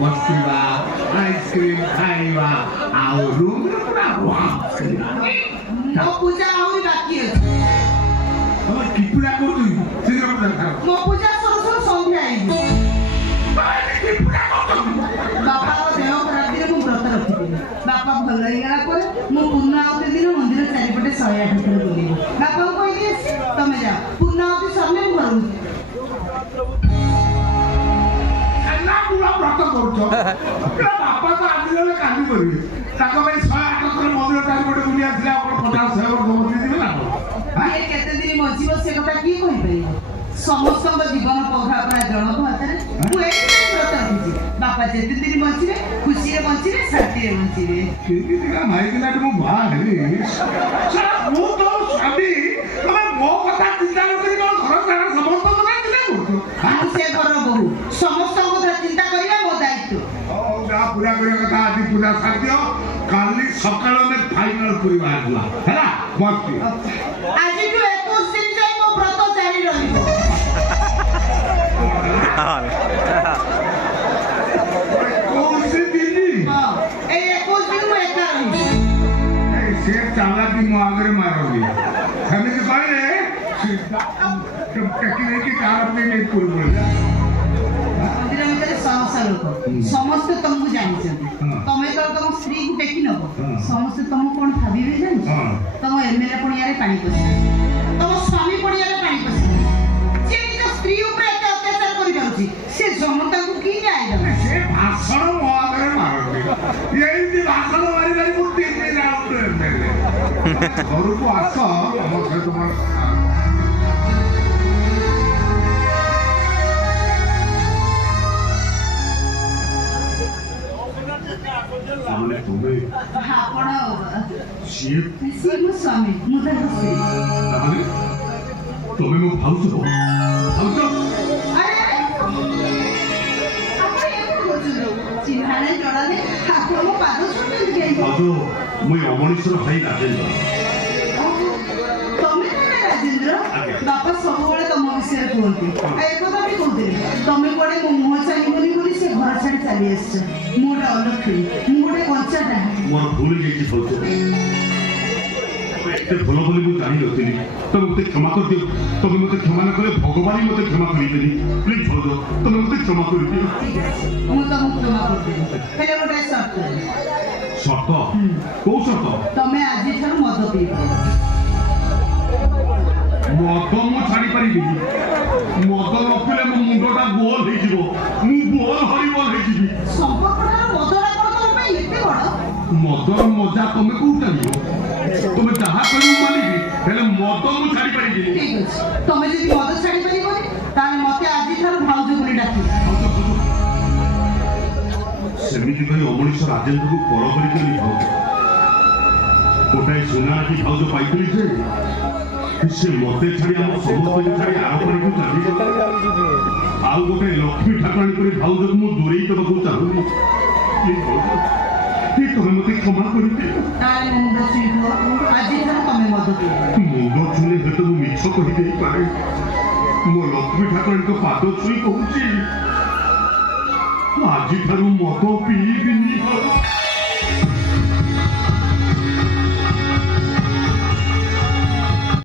बसवा आइसक्रीम खाइवा आउ रूम पूजा आउरी बाकी अछि हम की पूजा करू शीघ्र पूजा कर मो पूजा सरो सरो संध्या आई की पूजा करू बाबा देह खराब दिन मु व्रत रखिबी बाबा भल गला पर मु पूर्णावती दिन मंदिर चारिपटे 108 थर बुलिबो बाबा कहि दिस तमे जा पूर्णावती सरले मु घरु अन्ना पूरा व्रत करूछ बापा तो आदि गले काली करिवे ताको भाई 108 थर मंदिर चारिपटे बुली आसिला आपण 50 वर्ष गमति दिबे ना ये केते दिन मजीव से कथा की कहि पई समस्त जीवन पघा अपना जनक हाथ रे मु एक व्रत रखिছি बापा जेते दिन बंचिबे खुशी रे बंचिबे शांति रे बंचिबे केति दिना भाई दिना मु भा हेली सर मु तो स्वामी तमे मो कथा चिंता न करी घर सारा समस्त कथा चिंता करतो हम से घर बहु समस्त कथा चिंता करिया मो दायित्व ओ जा पूरा पूरा कथा आदि पूरा साध्य काली सकाळ में फाइनल पूरी बाहरला हैला मस्ती आज जो 21 दिन जाय मो व्रत जारी रहिबो कोसी दिनी हां ए 21 दिन में एका रही ए से चालाकी मो आगरे मारली हमें के पाए टेक्निक के कारण में नहीं पूरी बोल मंदिर में समस्त लोग समस्त तुमको जानि छथि तमे तो तुम स्त्री को देखि नबो समस्त तुम कोन भाबिबे जानि तुम एमएलए पणिया रे पानी पसी तुम स्वामी पणिया रे पानी पसी जे निज स्त्री ऊपर एते अत्याचार करि जाउछि से जनता को की जाय से भाषण मो आगरे मारली यही दी भाषण मारी भाई मुक्ति नहीं राउंड एमएलए घर को आस हम से तुम हमने तुम्हें आपण शिव शिव स्वामी मुदर से हमने तुम्हें मो भाउस हो भाउस अरे आपण ये बोलछो चिन्हाने जडाने आपण मो पाद छुटे गई भाउस मई अमनीश्वर भाई राजेंद्र तमे ने राजेंद्र बापा सब बेले तम विषय कहते ए कथा भी कहते तमे कोडे मो मुह चाहिबनी बोली से घर छाड़ी चली आछ मोडा अलखी मोडे कंचाटा मोर भूल गेची भाउस एते भलो बोली मु जानि नथिली तो मते क्षमा कर दियो तमे मते क्षमा न करे भगवान मते क्षमा करि देनी प्लीज भाउस तमे मते क्षमा कर दियो मु तो क्षमा कर देनी हेले गोटे शर्त शर्त को शर्त तमे आजि थार मद पीबो मद मु छाड़ी परिबी मद न पिले मो मुंडटा गोल हे जिवो मु गोल हरि बोल हे जिवि संपर्कटा मदरा कोन तो पे एते बड़ मदर मजा तमे कोटा लियो तमे जहा करू मानिबी हेले मद मु छाड़ी परिबी ठीक अछि तमे जदि मद छाड़ी परिबो ताले मते आजि थार भाउज बोली डाकी सेमिति भाई अमनीश्वर राजेंद्र को पर करी करी भाउज कोटाय सोना की भाउज पाइतली जे से मते छाड़ी हम समस्त छाड़ी आरोपण को चाली आउ गोटे लक्ष्मी ठाकुराणी करे भाउज को मु दूरेई तबको चाहूनी ये तमे मते क्षमा करि दे ताले मुंड छिको आजि थार तमे मद दे मुंड छुले हेतु मु मिछ कहि देई पारे मो लक्ष्मी ठाकुराणी को पाद छुई कहूची आजि थार मद पीबिनी